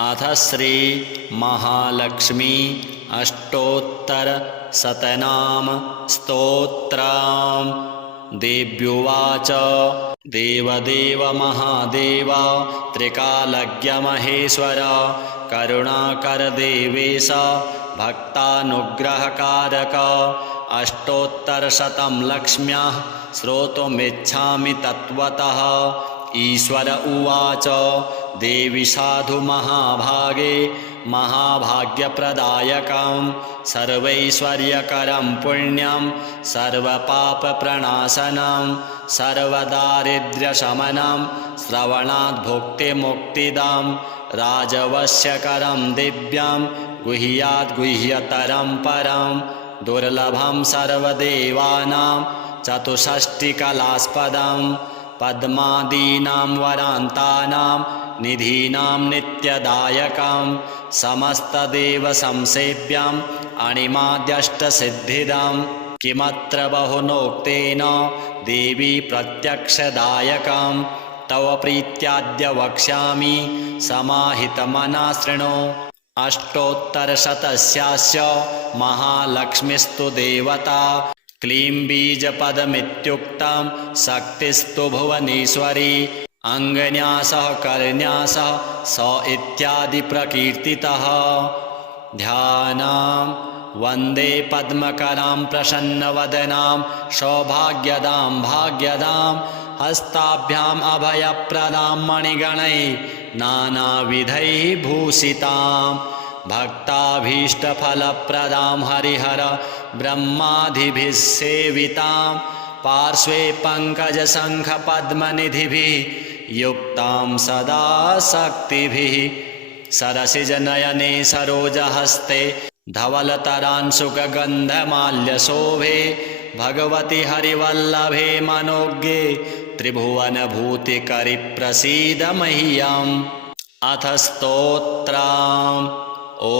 अथ श्री महालक्ष्मी अष्टोत्तर शतनाम स्तोत्रम्। देव्युवाच देवदेव महादेव त्रिकालज्ञ महेश्वर करुणाकर देवेश भक्तानुग्रहकारक अष्टोत्तरशतं लक्ष्म्याः श्रोतुमिच्छामि तत्त्वतः। ईश्वर उवाच देवी साधु महाभागे महाभाग्यप्रदायकं सर्वैश्वर्यकरं पुण्यं सर्वपापप्रणाशनं सर्वदारिद्र्यशमनं श्रवणात् भुक्तिमुक्तिदं राजवश्यकरं दिव्यं गुह्यात् गुह्यतरं परं दुर्लभं सर्वदेवानां चतुष्षष्टिकलास्पदं पद्मादीनां वरान्तानां निधीनां नित्यदायकं समस्तदेवसंसेव्यम् अणिमाद्यष्टसिद्धिदं किमत्र बहुनोक्तेन देवी प्रत्यक्षदायकं तव प्रीत्याद्य वक्ष्यामि समाहितमनः शृणु। अष्टोत्तरशतस्यास्य महालक्ष्मीस्तु देवता क्लीं बीजपदमित्युक्तं शक्तिस्तु भुवनेश्वरी अङ्गन्यासः करन्यासः स इत्यादि प्रकीर्तितः। ध्यानं वन्दे पद्मकरां प्रसन्नवदनां सौभाग्यदां भाग्यदां हस्ताभ्याम् अभयप्रदां मणिगणैः नानाविधैः भूषितां भक्ताभीष्टफलप्रदां हरिहर ब्रह्मादिभिः सेवितां पार्श्वे पङ्कजशङ्खपद्मनिधिभिः युक्तां सदा शक्तिभिः सरसिजनयने सरोजहस्ते धवलतरांशुकगन्धमाल्यशोभे भगवति हरिवल्लभे मनोज्ञे त्रिभुवनभूतिकरि प्रसीद मह्यम्। अथ स्तोत्रम्। ॐ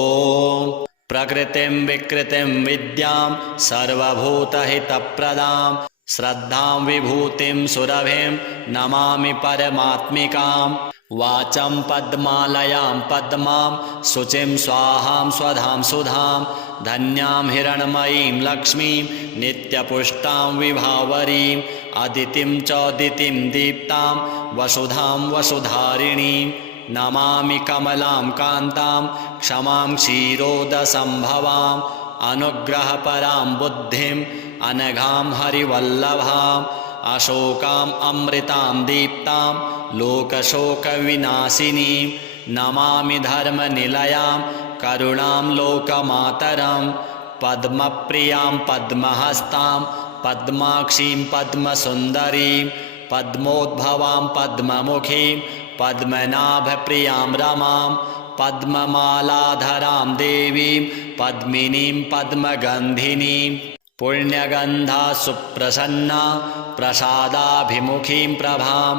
प्रकृतिं विकृतिं विद्यां सर्वभूतहितप्रदां श्रद्धां विभूतिं सुरभिं नमामि परमात्मिकां। वाचं पद्मालयां पद्मां शुचिं स्वाहां स्वधां सुधां धन्यां हिरण्मयीं लक्ष्मीं नित्यपुष्टां विभावरीं अदितिं चोदितिं दीप्तां वसुधां वसुधारिणीं नमामि कमलां कान्तां क्षमां क्षीरोदसम्भवाम् अनुग्रहपरां बुद्धिं अनघां हरिवल्लभाम् अशोकाम् अमृतां दीप्तां लोकशोकविनाशिनीं नमामि धर्मनिलयां करुणां लोकमातरं पद्मप्रियां पद्महस्तां पद्माक्षीं पद्मसुन्दरीं पद्मोद्भवां पद्ममुखीं पद्मनाभप्रियां रमां पद्ममालाधरां देवीं पद्मिनीं पद्मगन्धिनीं पुण्यगन्धा सुप्रसन्ना प्रसादाभिमुखीं प्रभां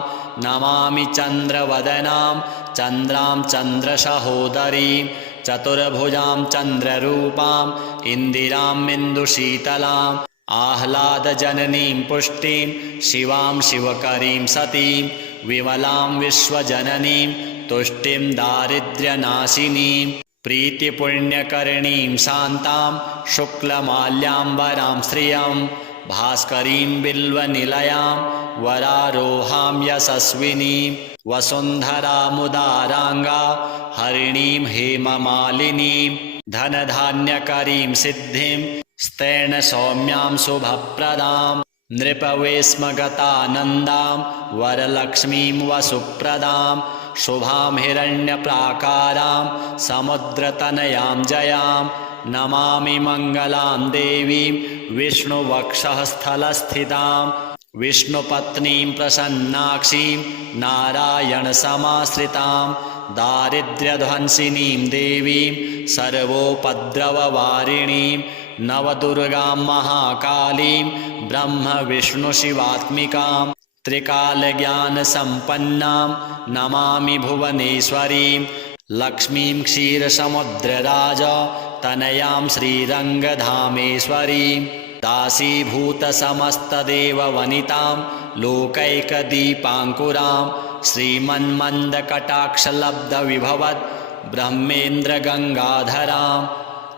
नमामि चन्द्रवदनां चन्द्रां चन्द्रसहोदरीं चतुर्भुजां चन्द्ररूपां इन्दिरामिन्दुशीतलाम् आह्लादजननीं पुष्टिं शिवां शिवकरीं सतीं विमलां विश्वजननीं तुष्टिं दारिद्र्यनाशिनीं प्रीतिपुण्यकरणीं शान्तां शुक्लमाल्याम्बरां श्रियं भास्करीं बिल्वनिलयां वरारोहां यशस्विनीं वसुन्धरामुदाराङ्गा हरिणीं हेममालिनीं धनधान्यकरीं सिद्धिं स्तैर्णसौम्यां शुभप्रदां नृपवेश्मगतानन्दां वरलक्ष्मीं वसुप्रदां शुभां हिरण्यप्राकारां समुद्रतनयां जयां नमामि मङ्गलां देवीं विष्णुवक्षःस्थलस्थितां विष्णुपत्नीं प्रसन्नाक्षीं नारायणसमाश्रितां दारिद्र्यध्वंसिनीं देवीं सर्वोपद्रववारिणीं नवदुर्गां महाकालीं ब्रह्मविष्णुशिवात्मिकां त्रिकालज्ञानसम्पन्नां नमामि भुवनेश्वरीं लक्ष्मीं क्षीरसमुद्रराज तनयां श्रीरङ्गधामेश्वरीं दासीभूतसमस्तदेववनितां लोकैकदीपाङ्कुरां श्रीमन्मन्दकटाक्षलब्धविभवत् ब्रह्मेन्द्रगङ्गाधरां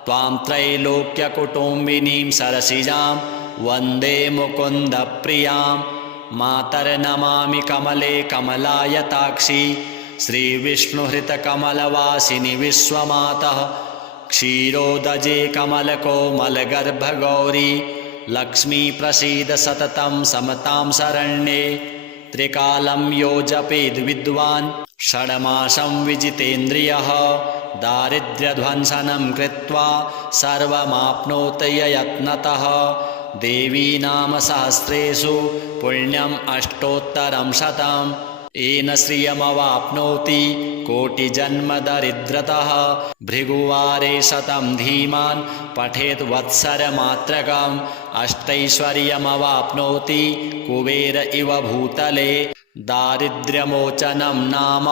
त्वां त्रैलोक्यकुटुम्बिनीं सरसिजां वन्दे मुकुन्दप्रियां मातर्नमामि कमले कमलायताक्षी श्रीविष्णुहृतकमलवासिनि विश्वमातः क्षीरोदजे कमलकोमलगर्भगौरी लक्ष्मी प्रसीद सततं समतां शरण्ये त्रिकालं यो जपेद् विद्वान् षड्मासं विजितेन्द्रियः दारिद्र्यध्वंसनं कृत्वा सर्वमाप्नोति यत्नतः देवी नाम सहस्रेषु पुण्यम् अष्टोत्तरं शतम् येन श्रियमवाप्नोति कोटिजन्मदरिद्रतः भृगुवारे शतं धीमान् पठेत् वत्सरमात्रकम् अष्टैश्वर्यमवाप्नोति कुबेर इव भूतले दारिद्र्यमोचनं नाम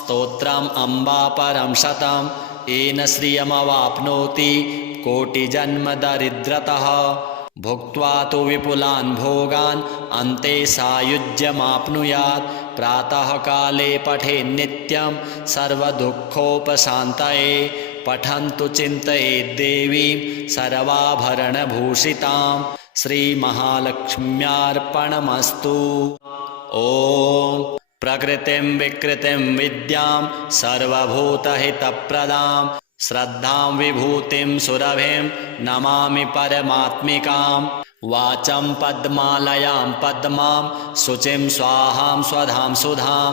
स्तोत्रम् अम्बा परं शतं येन श्रियमवाप्नोति कोटिजन्मदरिद्रतः भुक्त्वा तु विपुलान् भोगान् अन्ते सायुज्यमाप्नुयात् प्रातः काले पठेन्नित्यं सर्वदुःखोपशान्तये पठन्तु चिन्तयेद्देवीं सर्वाभरणभूषितां श्रीमहालक्ष्म्यार्पणमस्तु। ॐ प्रकृतिं विकृतिं विद्यां सर्वभूतहितप्रदां श्रद्धां विभूतिं सुरभिं नमामि परमात्मिकां वाचं पद्मालयां पद्मां शुचिं स्वाहां स्वधां सुधां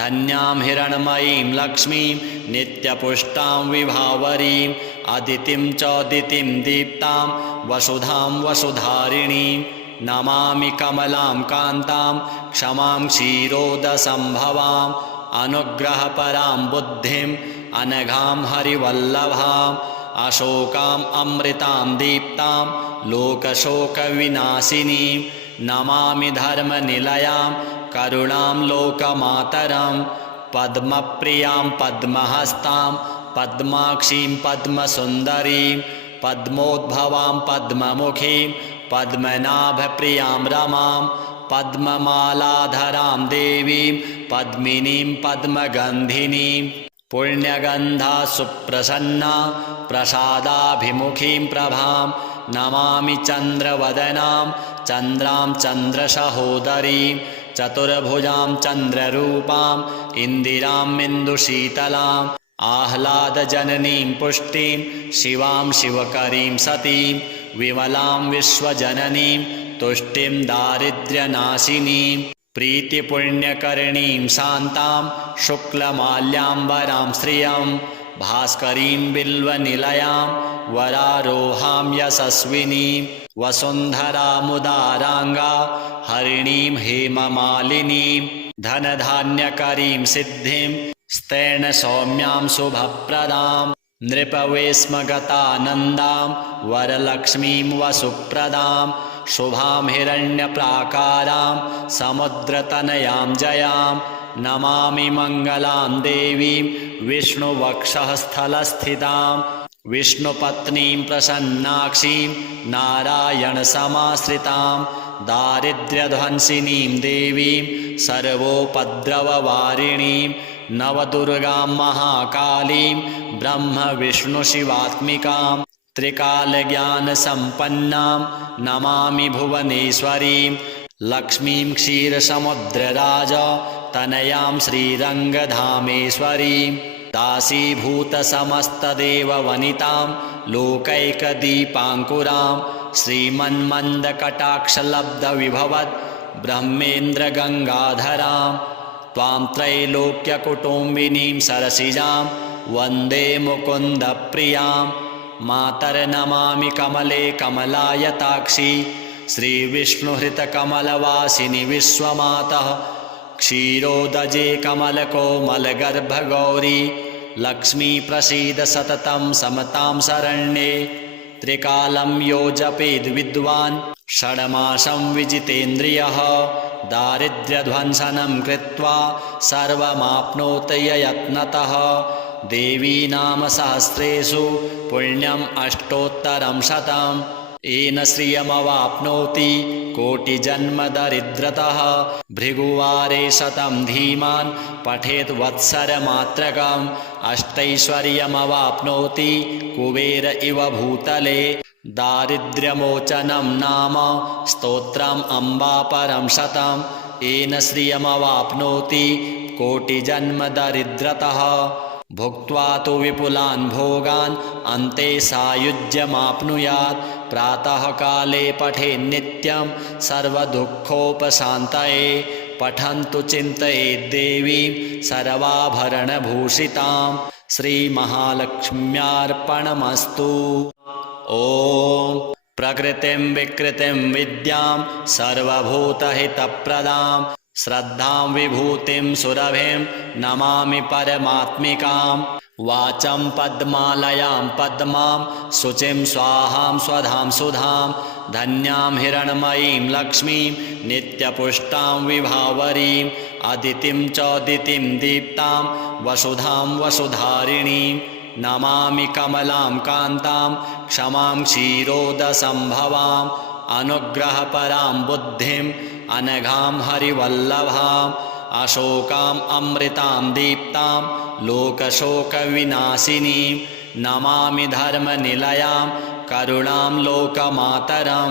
धन्यां हिरण्मयीं लक्ष्मीं नित्यपुष्टां विभावरीं अदितिं चोदितिं दीप्तां वसुधां वसुधारिणीं नमामि कमलां कान्तां क्षमां क्षीरोदसम्भवाम् अनुग्रहपरां बुद्धिं अनघां हरिवल्लभाम् अशोकाम् अमृतां दीप्तां लोकशोकविनाशिनीं नमामि धर्मनिलयां करुणां लोकमातरं पद्मप्रियां पद्महस्तां पद्माक्षीं पद्मसुन्दरीं पद्मोद्भवां पद्ममुखीं पद्मनाभप्रियां रमां पद्ममालाधरां देवीं पद्मिनीं पद्मगन्धिनीं पुण्यगन्धा सुप्रसन्ना प्रसादाभिमुखीं प्रभां नमामि चन्द्रवदनां चन्द्रां चन्द्रसहोदरीं चतुर्भुजां चन्द्ररूपां इन्दिरां इन्दुशीतलाम् आह्लादजननीं पुष्टिं शिवां शिवकरीं सतीं विमलां विश्वजननीं तुष्टिं दारिद्र्यनाशिनीं प्रीतिपुण्यकरणीं शान्तां शुक्लमाल्याम्बरां श्रियं भास्करीं बिल्वनिलयां वरारोहां यशस्विनीं वसुन्धरामुदाराङ्गा हरिणीं हेममालिनीं धनधान्यकरीं सिद्धिं स्तैर्णसौम्यां शुभप्रदां नृपवेश्मगतानन्दां वरलक्ष्मीं वसुप्रदां शुभां हिरण्यप्राकारां समुद्रतनयां जयां नमामि मङ्गलां देवीं विष्णुवक्षः स्थलस्थितां विष्णुपत्नीं प्रसन्नाक्षीं नारायणसमाश्रितां दारिद्र्यध्वंसिनीं देवीं सर्वोपद्रववारिणीं नवदुर्गां महाकालीं ब्रह्मविष्णुशिवात्मिकां त्रिकालज्ञानसम्पन्नां नमामि भुवनेश्वरीं लक्ष्मीं क्षीरसमुद्रराजतनयां श्रीरङ्गधामेश्वरीं दासीभूतसमस्तदेववनितां लोकैकदीपाङ्कुरां श्रीमन्मन्दकटाक्षलब्धविभवद् ब्रह्मेन्द्रगङ्गाधरां त्वां त्रैलोक्यकुटुम्बिनीं सरसिजां वन्दे मुकुन्दप्रियां मातर्नमामि कमले कमलायताक्षी श्रीविष्णुहृतकमलवासिनि विश्वमातः क्षीरोदजे कमलकोमलगर्भगौरी लक्ष्मी प्रसीद सततं समतां शरण्ये त्रिकालं यो जपेद् विद्वान् षड्मासं विजितेन्द्रियः दारिद्र्यध्वंसनं कृत्वा सर्वमाप्नोति यत्नतः देवी नाम सहस्रेषु पुण्यम् अष्टोत्तरं शतम् येन श्रियमवाप्नोति कोटिजन्मदरिद्रतः भृगुवारे शतं धीमान् पठेत् वत्सरमात्रकम् अष्टैश्वर्यमवाप्नोति कुबेर इव भूतले दारिद्र्यमोचनं नाम स्तोत्रम् अम्बापरं शतं येन श्रियमवाप्नोति कोटिजन्मदरिद्रतः भुक्त्वा तु विपुलान् भोगान् अन्ते सायुज्यमाप्नुयात् प्रातः काले पठेन्नित्यं सर्वदुःखोपशान्तये पठन्तु चिन्तयेत् देवीं सर्वाभरणभूषितां श्रीमहालक्ष्म्यार्पणमस्तु। ॐ प्रकृतिं विकृतिं विद्यां सर्वभूतहितप्रदां श्रद्धां विभूतिं सुरभिं नमामि परमात्मिकां वाचं पद्मालयां पद्मां शुचिं स्वाहां स्वधां सुधां धन्यां हिरण्मयीं लक्ष्मीं नित्यपुष्टां विभावरीं अदितिं चोदितिं दीप्तां वसुधां वसुधारिणीं नमामि कमलां कान्तां क्षमां क्षीरोदसम्भवाम् अनुग्रहपरां बुद्धिं अनघां हरिवल्लभाम् अशोकाम् अमृतां दीप्तां लोकशोकविनाशिनीं नमामि धर्मनिलयां करुणां लोकमातरं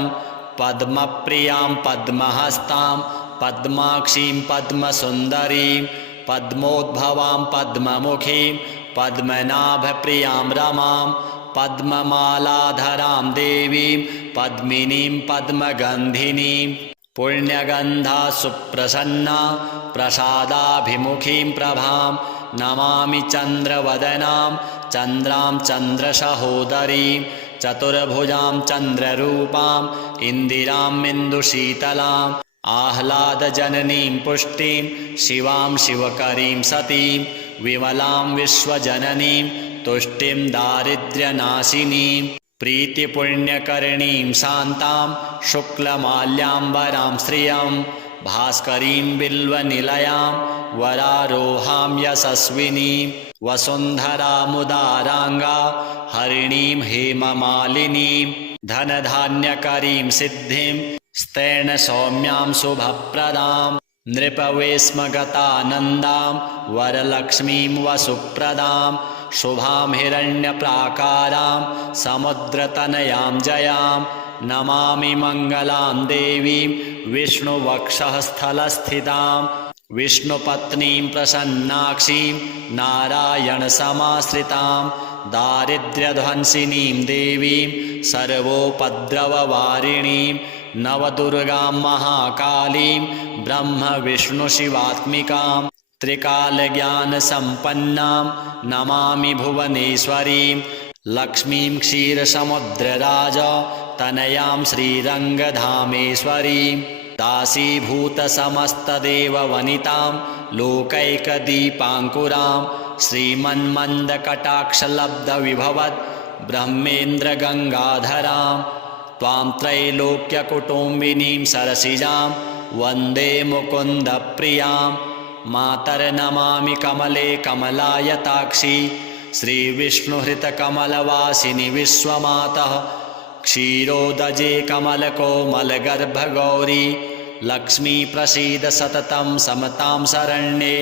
पद्मप्रियां पद्महस्तां पद्माक्षीं पद्मसुन्दरीं पद्मोद्भवां पद्ममुखीं पद्मनाभप्रियां रमां पद्ममालाधरां देवीं पद्मिनीं पद्मगन्धिनीं पुण्यगन्धा सुप्रसन्ना प्रसादाभिमुखीं प्रभां नमामि चन्द्रवदनां चन्द्रां चन्द्रसहोदरीं चतुर्भुजां चन्द्ररूपां इन्दिरामिन्दुशीतलाम् आह्लादजननीं पुष्टिं शिवां शिवकरीं सतीं विमलां विश्वजननीं तुष्टिं दारिद्र्यनाशिनीं प्रीतिपुण्यकरणीं शान्तां शुक्लमाल्याम्बरां श्रियं भास्करीं बिल्वनिलयां वरारोहां यशस्विनीं वसुन्धरामुदाराङ्गा हरिणीं हेममालिनीं धनधान्यकरीं सिद्धिं स्तैर्णसौम्यां शुभप्रदां नृपवेश्मगतानन्दां वरलक्ष्मीं वसुप्रदां शुभां हिरण्यप्राकारां समुद्रतनयां जयां नमामि मङ्गलां देवीं विष्णुवक्षःस्थलस्थितां विष्णुपत्नीं प्रसन्नाक्षीं नारायणसमाश्रितां दारिद्र्यध्वंसिनीं देवीं सर्वोपद्रववारिणीं नवदुर्गां महाकालीं ब्रह्मविष्णुशिवात्मिकां त्रिकालज्ञानसम्पन्नां नमामि भुवनेश्वरीं लक्ष्मीं क्षीरसमुद्रराजतनयां श्रीरङ्गधामेश्वरीं दासीभूतसमस्तदेववनितां लोकैकदीपाङ्कुरां श्रीमन्मन्दकटाक्षलब्धविभवद् ब्रह्मेन्द्रगङ्गाधरां त्वां त्रैलोक्यकुटुम्बिनीं सरसिजां वन्दे मुकुन्दप्रियां मातर्नमामि कमले कमलायताक्षी श्रीविष्णुहृतकमलवासिनि विश्वमातः क्षीरोदजे कमलकोमलगर्भगौरी लक्ष्मी प्रसीद सततं समतां शरण्ये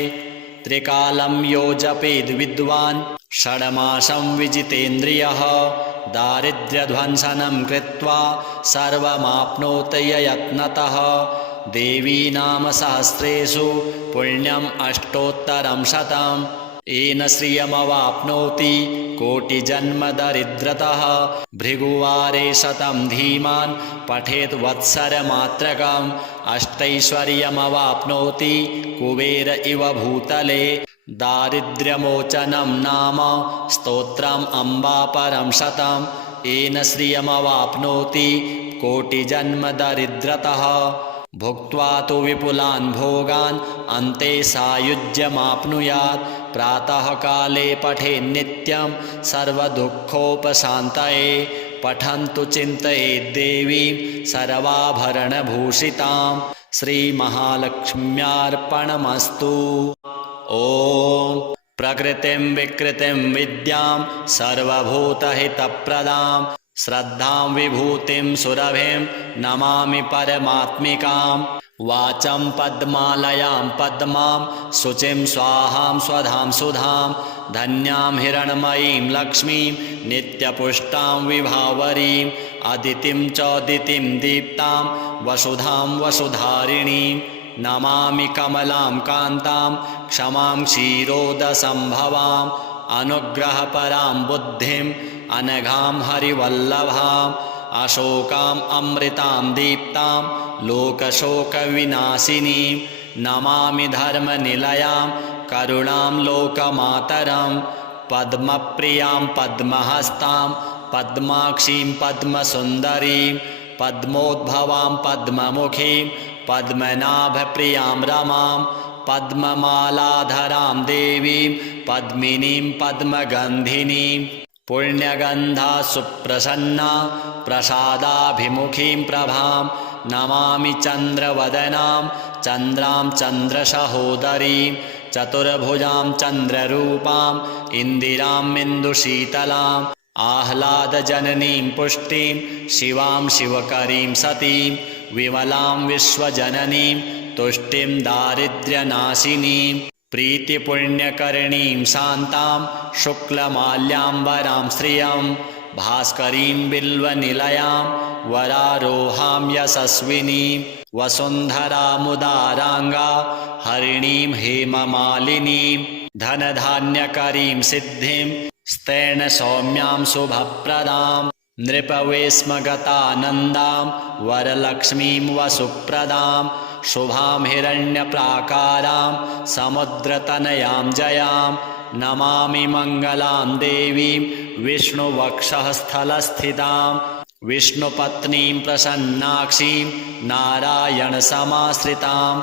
त्रिकालं यो जपेद्विद्वान् षड्मासं विजितेन्द्रियः दारिद्र्यध्वंसनं कृत्वा सर्वमाप्नोति यत्नतः देवी नाम सहस्रेषु पुण्यम् अष्टोत्तरं शतं येन श्रियमवाप्नोति कोटिजन्मदरिद्रतः भृगुवारे शतं धीमान् पठेत् वत्सरमात्रकम् अष्टैश्वर्यमवाप्नोति कुबेर इव भूतले दारिद्र्यमोचनं नाम स्तोत्रम् अम्बापरं शतं येन श्रियमवाप्नोति कोटिजन्मदरिद्रतः भुक्त्वा तु विपुलान् भोगान् अन्ते सायुज्यमाप्नुयात् प्रातः काले पठेन्नित्यं सर्वदुःखोपशान्तये पठन्तु चिन्तयेत् देवीं सर्वाभरणभूषितां श्रीमहालक्ष्म्यार्पणमस्तु। ॐ प्रकृतिं विकृतिं विद्यां सर्वभूतहितप्रदां श्रद्धां विभूतिं सुरभिं नमामि परमात्मिकां वाचं पद्मालयां पद्मां शुचिं स्वाहां स्वधां सुधां धन्यां हिरण्मयीं लक्ष्मीं नित्यपुष्टां विभावरीं अदितिं चोदितिं दीप्तां वसुधां वसुधारिणीं नमामि कमलां कान्तां क्षमां क्षीरोदसम्भवाम् अनुग्रहपरां बुद्धिं अनघां हरिवल्लभाम् अशोकाम् अमृतां दीप्तां लोकशोकविनाशिनीं नमामि धर्मनिलयां करुणां लोकमातरं पद्मप्रियां पद्महस्तां पद्माक्षीं पद्मसुन्दरीं पद्मोद्भवां पद्ममुखीं पद्मनाभप्रियां रमां पद्ममालाधरां देवीं पद्मिनीं पद्मगन्धिनीं पुण्यगन्धा सुप्रसन्ना प्रसादाभिमुखीं प्रभां नमामि चन्द्रवदनां चन्द्रां चन्द्रसहोदरीं चतुर्भुजां चन्द्ररूपां इन्दिरां इन्दुशीतलाम् आह्लादजननीं पुष्टिं शिवां शिवकरीं सतीं विमलां विश्वजननीं तुष्टिं दारिद्र्यनाशिनीं प्रीतिपुण्यकरणीं शान्तां शुक्लमाल्याम्बरां श्रियं भास्करीं बिल्वनिलयां वरारोहां यशस्विनीं वसुन्धरामुदाराङ्गा हरिणीं हेममालिनीं धनधान्यकरीं सिद्धिं स्तैर्णसौम्यां शुभप्रदां नृपवेश्मगतानन्दां वरलक्ष्मीं वसुप्रदां शुभां हिरण्यप्राकारां समुद्रतनयां जयां नमामि मङ्गलां देवीं विष्णुवक्षः स्थलस्थितां विष्णुपत्नीं प्रसन्नाक्षीं नारायणसमाश्रितां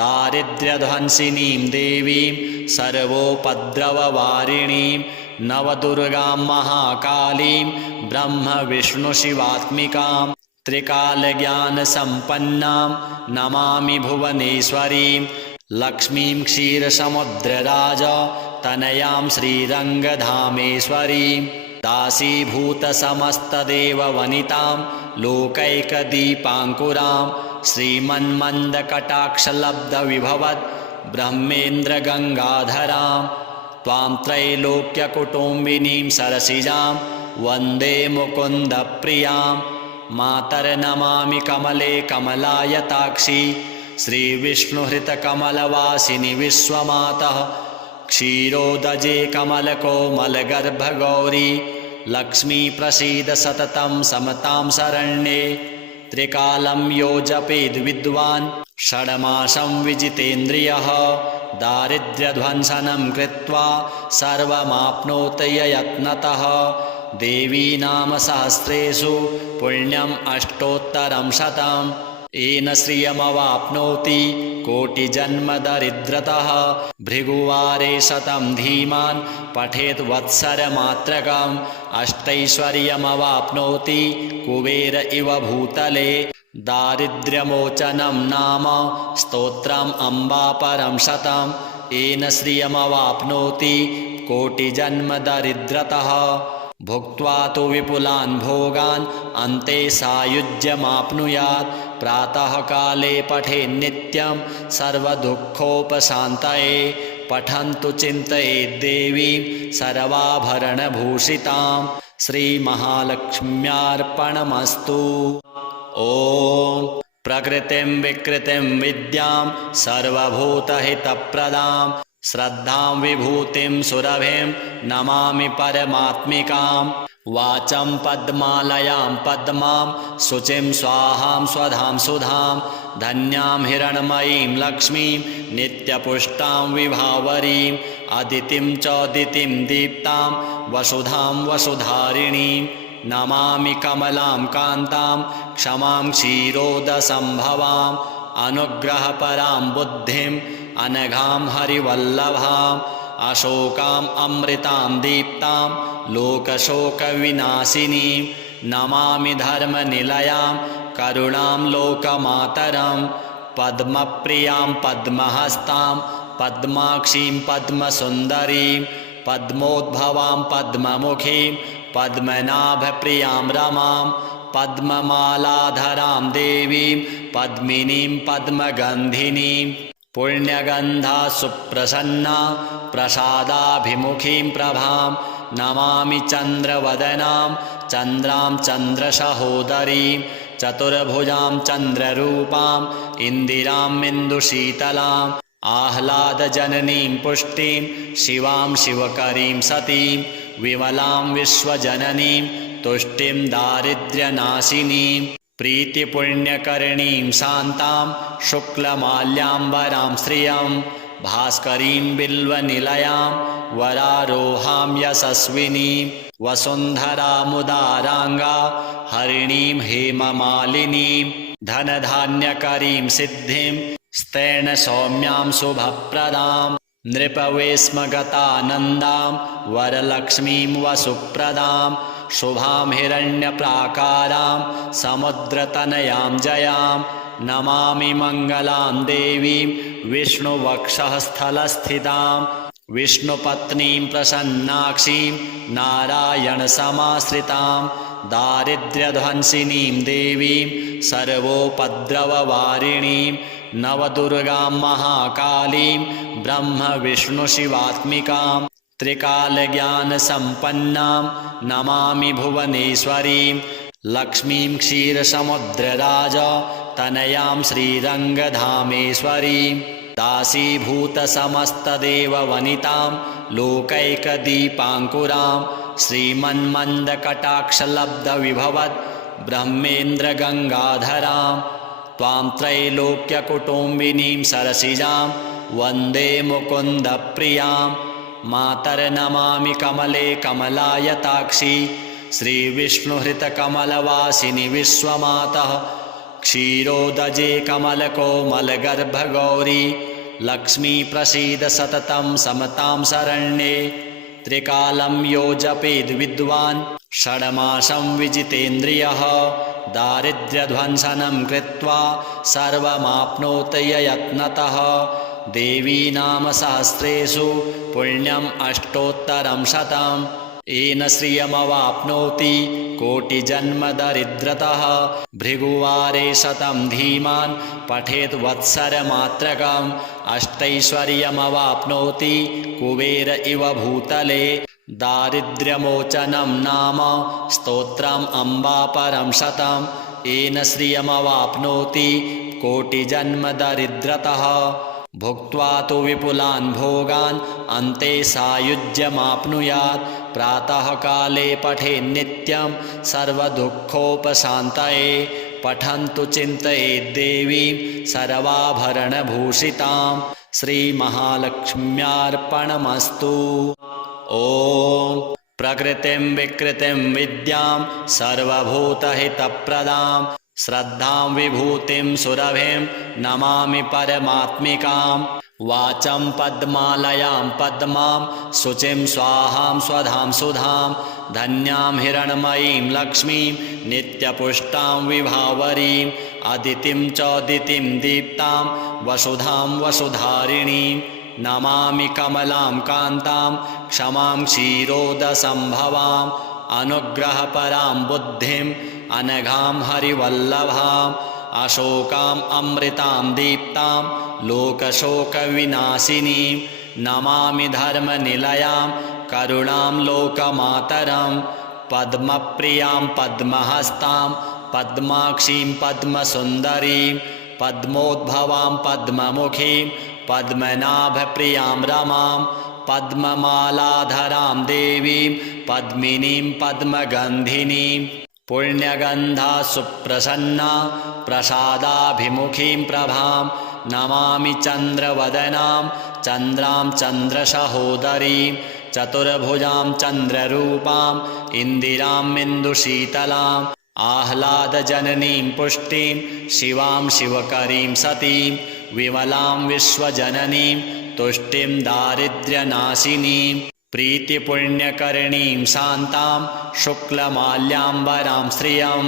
दारिद्र्यध्वंसिनीं देवीं सर्वोपद्रववारिणीं नवदुर्गां महाकालीं ब्रह्मविष्णुशिवात्मिकां त्रिकालज्ञानसम्पन्नां नमामि भुवनेश्वरीं लक्ष्मीं क्षीरसमुद्रराज तनयां श्रीरङ्गधामेश्वरीं दासीभूतसमस्तदेववनितां लोकैकदीपाङ्कुरां श्रीमन्मन्दकटाक्षलब्धविभवद् ब्रह्मेन्द्रगङ्गाधरां त्वां त्रैलोक्यकुटुम्बिनीं सरसिजां वन्दे मुकुन्दप्रियां मातर्नमामि कमले कमलायताक्षी श्रीविष्णुहृतकमलवासिनि विश्वमातः क्षीरोदजे कमलकोमलगर्भगौरी लक्ष्मी प्रसीद सततं समतां शरण्ये त्रिकालं यो जपेद् विद्वान् षड्मासं विजितेन्द्रियः दारिद्र्यध्वंसनं कृत्वा सर्वमाप्नोत यत्नतः देवी नाम सहस्रेषु पुण्यम् अष्टोत्तरं शतम् येन श्रियमवाप्नोति कोटिजन्मदरिद्रतः भृगुवारे शतं धीमान् पठेत् वत्सरमात्रकम् अष्टैश्वर्यमवाप्नोति कुबेर इव भूतले दारिद्र्यमोचनं नाम स्तोत्रम् अम्बापरं शतं येन श्रियमवाप्नोति कोटिजन्मदरिद्रतः भुक्त्वा तु विपुलान् भोगान् अन्ते सायुज्यमाप्नुयात् प्रातःकाले पठेन्नित्यं सर्वदुःखोपशान्तये पठन्तु चिन्तयेत् देवीं सर्वाभरणभूषितां श्रीमहालक्ष्म्यार्पणमस्तु। ॐ प्रकृतिं विकृतिं विद्यां सर्वभूतहितप्रदां श्रद्धां विभूतिं सुरभिं नमामि परमात्मिकां वाचं पद्मालयां पद्मां शुचिं स्वाहां स्वधां सुधां धन्यां हिरण्मयीं लक्ष्मीं नित्यपुष्टां विभावरीं अदितिं चोदितिं दीप्तां वसुधां वसुधारिणीं नमामि कमलां कान्तां क्षमां क्षीरोदसम्भवाम् अनुग्रहपरां बुद्धिं अनघां हरिवल्लभाम् अशोकाम् अमृतां दीप्तां लोकशोकविनाशिनीं नमामि धर्मनिलयां करुणां लोकमातरं पद्मप्रियां पद्महस्तां पद्माक्षीं पद्मसुन्दरीं पद्मोद्भवां पद्ममुखीं पद्मनाभप्रियां रमां पद्ममालाधरां देवीं पद्मिनीं पद्मगन्धिनीं पुण्यगन्धा सुप्रसन्ना प्रसादाभिमुखीं प्रभां नमामि चन्द्रवदनां चन्द्रां चन्द्रसहोदरीं चतुर्भुजां चन्द्ररूपाम् इन्दिरामिन्दुशीतलाम् आह्लादजननीं पुष्टिं शिवां शिवकरीं सतीं विमलां विश्वजननीं तुष्टिं दारिद्र्यनाशिनीं प्रीतिपुण्यकरणीं शान्तां शुक्लमाल्याम्बरां श्रियं भास्करीं बिल्वनिलयां वरारोहां यशस्विनीं वसुन्धरामुदाराङ्गा हरिणीं हेममालिनीं धनधान्यकरीं सिद्धिं स्तेन सौम्यां शुभप्रदां नृपवेश्मगतानन्दां वरलक्ष्मीं वसुप्रदां शुभां हिरण्यप्राकारां समुद्रतनयां जयां नमामि मङ्गलां देवीं विष्णुवक्षःस्थलस्थितां विष्णुपत्नीं प्रसन्नाक्षीं नारायणसमाश्रितां दारिद्र्यध्वंसिनीं देवीं सर्वोपद्रववारिणीं नवदुर्गां महाकालीं ब्रह्मविष्णुशिवात्मिकां त्रिकालज्ञानसम्पन्नां नमामि भुवनेश्वरीं लक्ष्मीं क्षीरसमुद्रराजतनयां श्रीरङ्गधामेश्वरीं दासीभूतसमस्तदेववनितां लोकैकदीपाङ्कुरां श्रीमन्मन्दकटाक्षलब्धविभवद् ब्रह्मेन्द्रगङ्गाधरां त्वां त्रैलोक्यकुटुम्बिनीं सरसिजां वन्दे मुकुन्दप्रियां मातर्नमामि कमले कमलायताक्षी श्रीविष्णुहृतकमलवासिनि विश्वमातः क्षीरोदजे कमलकोमलगर्भगौरी लक्ष्मी प्रसीद सततं समतां शरण्ये त्रिकालं यो जपेद् विद्वान् षड्मासं विजितेन्द्रियः दारिद्र्यध्वंसनं कृत्वा सर्वमाप्नोत यत्नतः देवी नाम सहस्रेषु पुण्यम् अष्टोत्तरं शतम् येन श्रियमवाप्नोति कोटिजन्मदरिद्रतः भृगुवारे शतं धीमान् पठेत् वत्सरमात्रकम् अष्टैश्वर्यमवाप्नोति कुबेर इव भूतले दारिद्र्यमोचनं नाम स्तोत्रम् अम्बापरं शतं येन श्रियमवाप्नोति कोटिजन्मदरिद्रतः भुक्त्वा तु विपुलान् भोगान् अन्ते सायुज्यमाप्नुयात् प्रातः काले पठेन्नित्यं सर्वदुःखोपशान्तये पठन्तु चिन्तयेद्देवीं सर्वाभरणभूषितां श्रीमहालक्ष्म्यार्पणमस्तु। ॐ प्रकृतिं विकृतिं विद्यां सर्वभूतहितप्रदां श्रद्धां विभूतिं सुरभिं नमामि परमात्मिकां वाचं पद्मालयां पद्मां शुचिं स्वाहां स्वधां सुधां धन्यां हिरण्मयीं लक्ष्मीं नित्यपुष्टां विभावरीं अदितिं चोदितिं दीप्तां वसुधां वसुधारिणीं नमामि कमलां कान्तां क्षमां क्षीरोदसम्भवाम् अनुग्रहपरां बुद्धिं अनघां हरिवल्लभाम् अशोकाम् अमृतां दीप्तां लोकशोकविनाशिनीं नमामि धर्मनिलयां करुणां लोकमातरं पद्मप्रियां पद्महस्तां पद्माक्षीं पद्मसुन्दरीं पद्मोद्भवां पद्ममुखीं पद्मनाभप्रियां रमां पद्ममालाधरां देवीं पद्मिनीं पद्मगन्धिनीं पुण्यगन्धा सुप्रसन्ना प्रसादाभिमुखीं प्रभां नमामि चन्द्रवदनां चन्द्रां चन्द्रसहोदरीं चतुर्भुजां चन्द्ररूपाम् इन्दिरामिन्दुशीतलाम् आह्लादजननीं पुष्टिं शिवां शिवकरीं सतीं विमलां विश्वजननीं तुष्टिं दारिद्र्यनाशिनीं प्रीतिपुण्यकरणीं शान्तां शुक्लमाल्याम्बरां श्रियं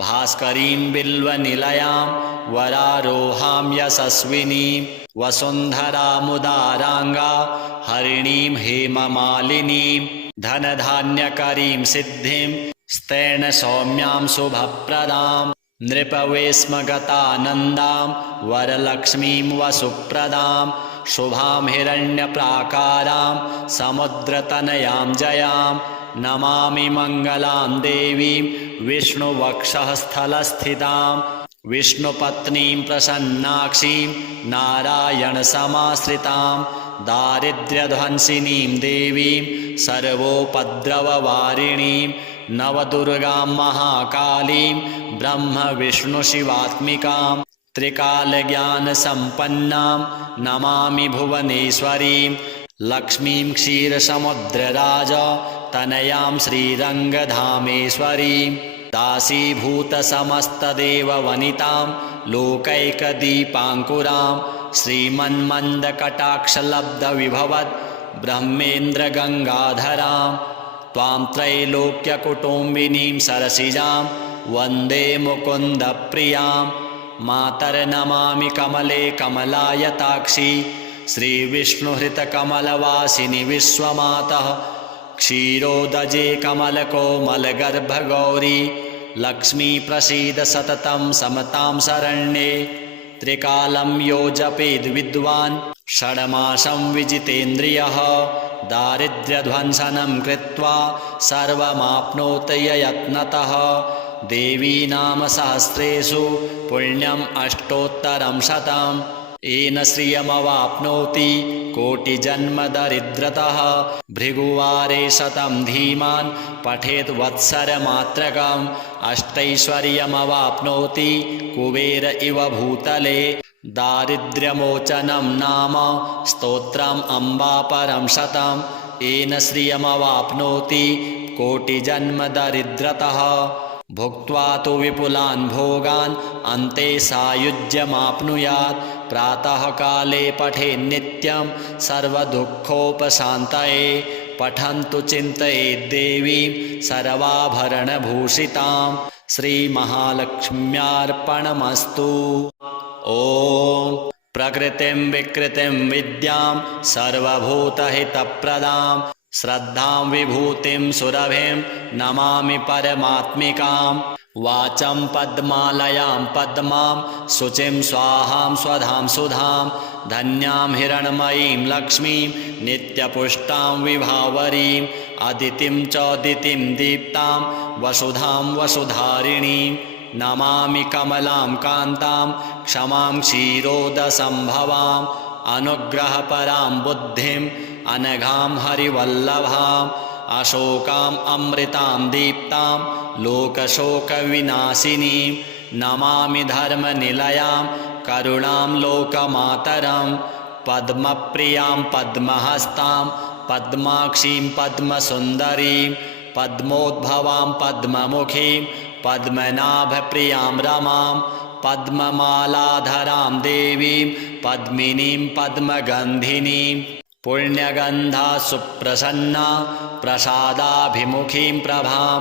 भास्करीं बिल्वनिलयां वरारोहां यशस्विनीं वसुन्धरामुदाराङ्गा हरिणीं हेममालिनीं धनधान्यकरीं सिद्धिं स्तेन सौम्यां शुभप्रदां नृपवेश्मगतानन्दां वरलक्ष्मीं वसुप्रदां शुभां हिरण्यप्राकारां समुद्रतनयां जयां नमामि मङ्गलां देवीं विष्णुवक्षः स्थलस्थितां विष्णुपत्नीं प्रसन्नाक्षीं नारायणसमाश्रितां दारिद्र्यध्वंसिनीं देवीं सर्वोपद्रववारिणीं नवदुर्गां महाकालीं ब्रह्मविष्णुशिवात्मिकां त्रिकालज्ञानसम्पन्नां नमामि भुवनेश्वरीं लक्ष्मीं क्षीरसमुद्रराज तनयां श्रीरङ्गधामेश्वरीं दासीभूतसमस्तदेववनितां लोकैकदीपाङ्कुरां श्रीमन्मन्दकटाक्षलब्धविभवद् ब्रह्मेन्द्रगङ्गाधरां त्वां त्रैलोक्यकुटुम्बिनीं सरसिजां वन्दे मुकुन्दप्रियां मातर्नमामि कमले कमलायताक्षी श्रीविष्णुहृतकमलवासिनि विश्वमातः क्षीरोदजे कमलकोमलगर्भगौरी लक्ष्मी प्रसीद सततं समतां शरण्ये त्रिकालं यो जपेद् विद्वान् षड्मासं विजितेन्द्रियः दारिद्र्यध्वंसनं कृत्वा सर्वमाप्नोति यत्नतः देवी नाम सहस्रेषु पुण्यम् अष्टोत्तरं शतम् येन श्रियमवाप्नोति कोटिजन्मदरिद्रतः भृगुवारे शतं धीमान् पठेत् वत्सरमात्रकम् अष्टैश्वर्यमवाप्नोति कुबेर इव भूतले दारिद्र्यमोचनं नाम स्तोत्रम् अम्बा परं शतं येन श्रियमवाप्नोति कोटिजन्मदरिद्रतः भुक्त्वा तु विपुलान् भोगान् अन्ते सायुज्यमाप्नुयात् प्रातःकाले पठेन्नित्यं सर्वदुःखोपशान्तये पठन्तु चिन्तयेद्देवीं सर्वाभरणभूषितां श्रीमहालक्ष्म्यार्पणमस्तु। ॐ प्रकृतिं विकृतिं विद्यां सर्वभूतहितप्रदां श्रद्धां विभूतिं सुरभिं नमामि परमात्मिकां वाचं पद्मालयां पद्मां शुचिं स्वाहां स्वधां सुधां धन्यां हिरण्मयीं लक्ष्मीं नित्यपुष्टां विभावरीं अदितिं चोदितिं दीप्तां वसुधां वसुधारिणीं नमामि कमलां कान्तां क्षमां क्षीरोदसम्भवां अनुग्रहपरां बुद्धिं अनघां हरिवल्लभाम् अशोकाम् अमृतां दीप्तां लोकशोकविनाशिनीं नमामि धर्मनिलयां करुणां लोकमातरं पद्मप्रियां पद्महस्तां पद्माक्षीं पद्मसुन्दरीं पद्मोद्भवां पद्ममुखीं पद्मनाभप्रियां रमां पद्ममालाधरां देवीं पद्मिनीं पद्मगन्धिनीं पुण्यगन्धा सुप्रसन्ना प्रसादाभिमुखीं प्रभां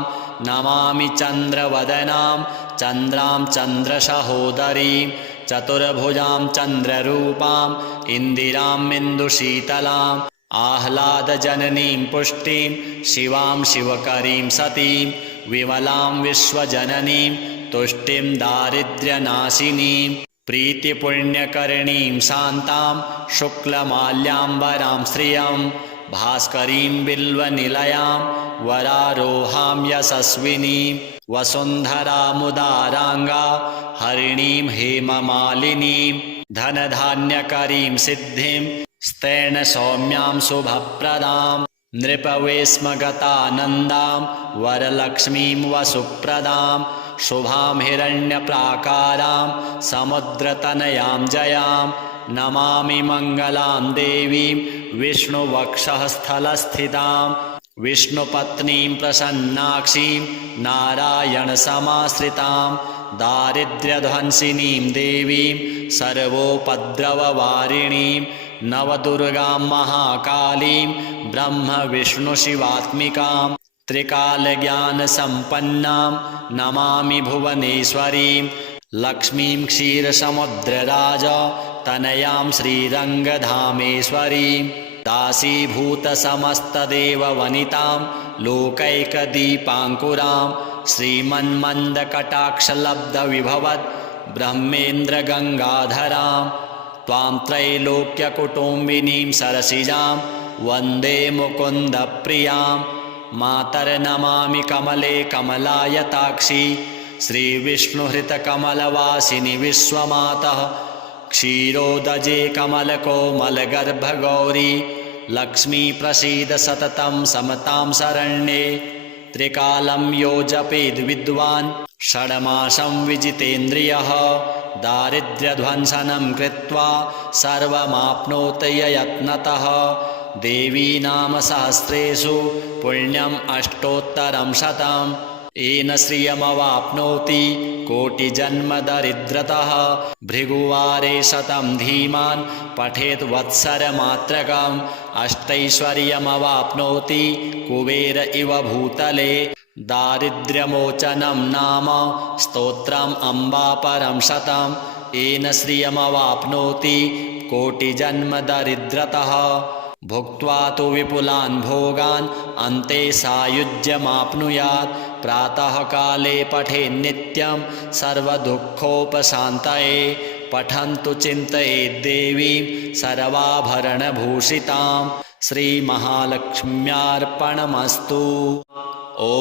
नमामि चन्द्रवदनां चन्द्रां चन्द्रसहोदरीं चतुर्भुजां चन्द्ररूपां इन्दिरां इन्दुशीतलाम् आह्लादजननीं पुष्टिं शिवां शिवकरीं सतीं विमलां विश्वजननीं तुष्टिं दारिद्र्यनाशिनीं प्रीतिपुण्यकरणीं शान्तां शुक्लमाल्याम्बरां श्रियं भास्करीं बिल्वनिलयां वरारोहां यशस्विनीं वसुन्धरामुदाराङ्गा हरिणीं हेममालिनीं धनधान्यकरीं सिद्धिं स्तेन सौम्यां शुभप्रदां नृपवेश्मगतानन्दां वरलक्ष्मीं वसुप्रदां शुभां हिरण्यप्राकारां समुद्रतनयां जयां नमामि मङ्गलां देवीं विष्णुवक्षः स्थलस्थितां विष्णुपत्नीं प्रसन्नाक्षीं नारायणसमाश्रितां दारिद्र्यध्वंसिनीं देवीं सर्वोपद्रववारिणीं नवदुर्गां महाकालीं ब्रह्मविष्णुशिवात्मिकां त्रिकालज्ञानसम्पन्नां नमामि भुवनेश्वरीं लक्ष्मीं क्षीरसमुद्रराज तनयां श्रीरङ्गधामेश्वरीं दासीभूतसमस्तदेववनितां लोकैकदीपाङ्कुरां श्रीमन्मन्दकटाक्षलब्धविभवद् ब्रह्मेन्द्रगङ्गाधरां त्वां त्रैलोक्यकुटुम्बिनीं सरसिजां वन्दे मुकुन्दप्रियां मातर्नमामि कमले कमलायताक्षी श्रीविष्णुहृतकमलवासिनि विश्वमातः क्षीरोदजे कमलकोमलगर्भगौरी लक्ष्मी प्रसीद सततं समतां शरण्ये त्रिकालं यो जपेद् विद्वान् षड्मासं विजितेन्द्रियः दारिद्र्यध्वंसनं कृत्वा सर्वमाप्नोत यत्नतः देवी नाम सहस्रेषु पुण्यम् अष्टोत्तरं शतम् येन श्रियमवाप्नोति कोटिजन्मदरिद्रतः भृगुवारे शतं धीमान् पठेत् वत्सरमात्रकम् अष्टैश्वर्यमवाप्नोति कुबेर इव भूतले दारिद्र्यमोचनं नाम स्तोत्रम् अम्बा परं शतं येन श्रियमवाप्नोति कोटिजन्मदरिद्रतः भुक्त्वा तु विपुलान् भोगान् अन्ते सायुज्यमाप्नुयात् प्रातः काले पठेन्नित्यं सर्वदुःखोपशान्तये पठन्तु चिन्तयेत् देवीं सर्वाभरणभूषितां श्रीमहालक्ष्म्यार्पणमस्तु। ॐ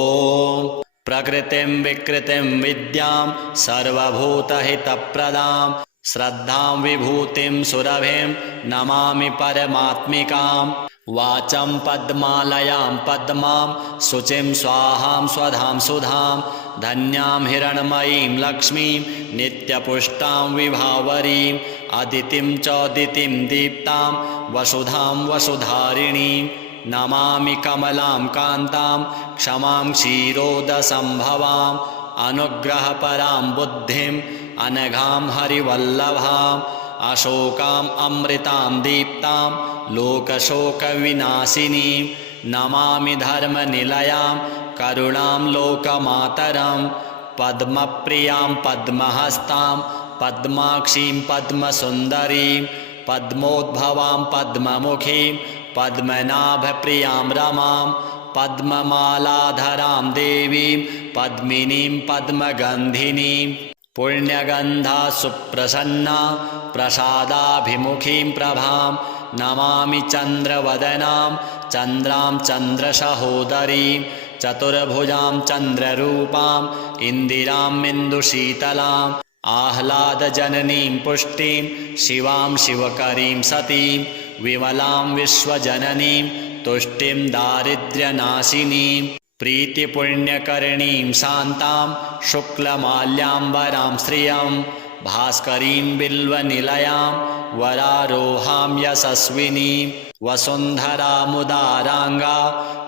प्रकृतिं विकृतिं विद्यां सर्वभूतहितप्रदां श्रद्धां विभूतिं सुरभिं नमामि परमात्मिकां वाचं पद्मालयां पद्मां शुचिं स्वाहां स्वधां सुधां धन्यां हिरण्मयीं लक्ष्मीं नित्यपुष्टां विभावरीं अदितिं चोदितिं दीप्तां वसुधां वसुधारिणीं नमामि कमलां कान्तां क्षमां क्षीरोदसम्भवाम् अनुग्रहपरां बुद्धिं अनघां हरिवल्लभाम् अशोकाम् अमृतां दीप्तां लोकशोकविनाशिनीं नमामि धर्मनिलयां करुणां लोकमातरं पद्मप्रियां पद्महस्तां पद्माक्षीं पद्मसुन्दरीं पद्मोद्भवां पद्ममुखीं पद्मनाभप्रियां रमां पद्ममालाधरां देवीं पद्मिनीं पद्मगन्धिनीं पुण्यगन्धा सुप्रसन्ना प्रसादाभिमुखीं प्रभां नमामि चन्द्रवदनां चन्द्रां चन्द्रसहोदरीं चतुर्भुजां चन्द्ररूपां इन्दिरां इन्दुशीतलाम् आह्लादजननीं पुष्टिं शिवां शिवकरीं सतीं विमलां विश्वजननीं तुष्टिं दारिद्र्यनाशिनीं प्रीतिपुण्यकरणीं शान्तां शुक्लमाल्याम्बरां श्रियं भास्करीं बिल्वनिलयां वरारोहां यशस्विनीं वसुन्धरामुदाराङ्गा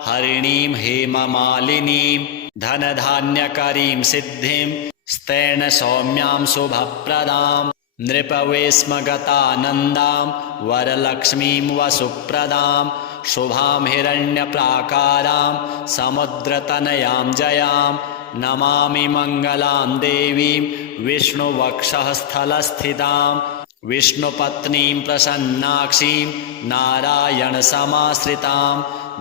हरिणीं हेममालिनीं धनधान्यकरीं सिद्धिं स्तैणसौम्यां शुभप्रदां नृपवेश्मगतानन्दां वरलक्ष्मीं वसुप्रदां शुभां हिरण्यप्राकारां समुद्रतनयां जयां नमामि मङ्गलां देवीं विष्णुवक्षःस्थलस्थितां विष्णुपत्नीं प्रसन्नाक्षीं नारायणसमाश्रितां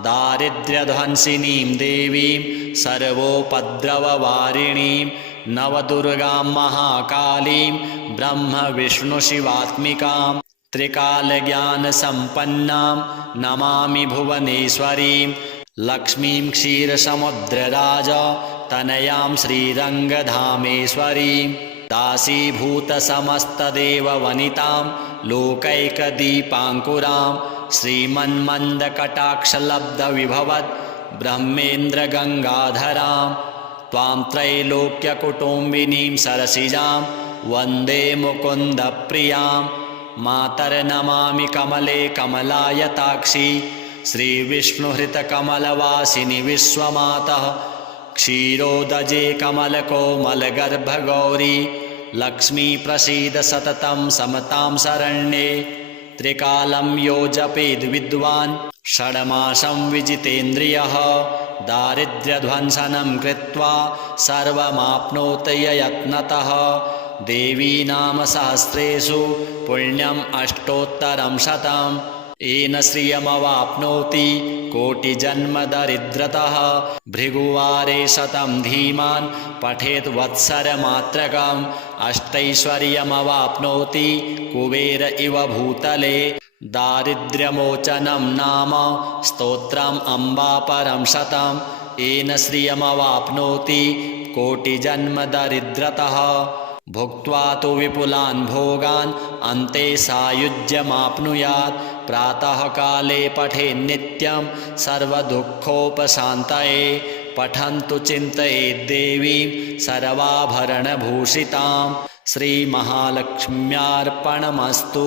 दारिद्र्यध्वंसिनीं देवीं सर्वोपद्रववारिणीं नवदुर्गां महाकालीं ब्रह्मविष्णुशिवात्मिकां त्रिकालज्ञानसम्पन्नां नमामि भुवनेश्वरीं लक्ष्मीं क्षीरसमुद्रराजतनयां श्रीरङ्गधामेश्वरीं दासीभूतसमस्तदेववनितां लोकैकदीपाङ्कुरां श्रीमन्मन्दकटाक्षलब्धविभवद् ब्रह्मेन्द्रगङ्गाधरां त्वां त्रैलोक्यकुटुम्बिनीं सरसिजां वन्दे मुकुन्दप्रियां मातर्नमामि कमले कमलायताक्षी श्रीविष्णुहृतकमलवासिनि विश्वमातः क्षीरोदजे कमलकोमलगर्भगौरी लक्ष्मी प्रसीद सततं समतां शरण्ये त्रिकालं यो जपेद् विद्वान् षड्मासं विजितेन्द्रियः दारिद्र्यध्वंसनं कृत्वा सर्वमाप्नोत यत्नतः देवी नाम सहस्रेषु पुण्यम् अष्टोत्तरं शतम् येन श्रियमवाप्नोति कोटिजन्मदरिद्रतः भृगुवारे शतं धीमान् पठेत् वत्सरमात्रकम् अष्टैश्वर्यमवाप्नोति कुबेर इव भूतले दारिद्र्यमोचनं नाम स्तोत्रम् अम्बा परं शतं येन श्रियमवाप्नोति कोटिजन्मदरिद्रतः भुक्त्वा तु विपुलान् भोगान् अन्ते सायुज्यमाप्नुयात् प्रातःकाले पठेन्नित्यं सर्वदुःखोपशान्तये पठन्तु चिन्तयेद्देवीं सर्वाभरणभूषितां श्रीमहालक्ष्म्यार्पणमस्तु।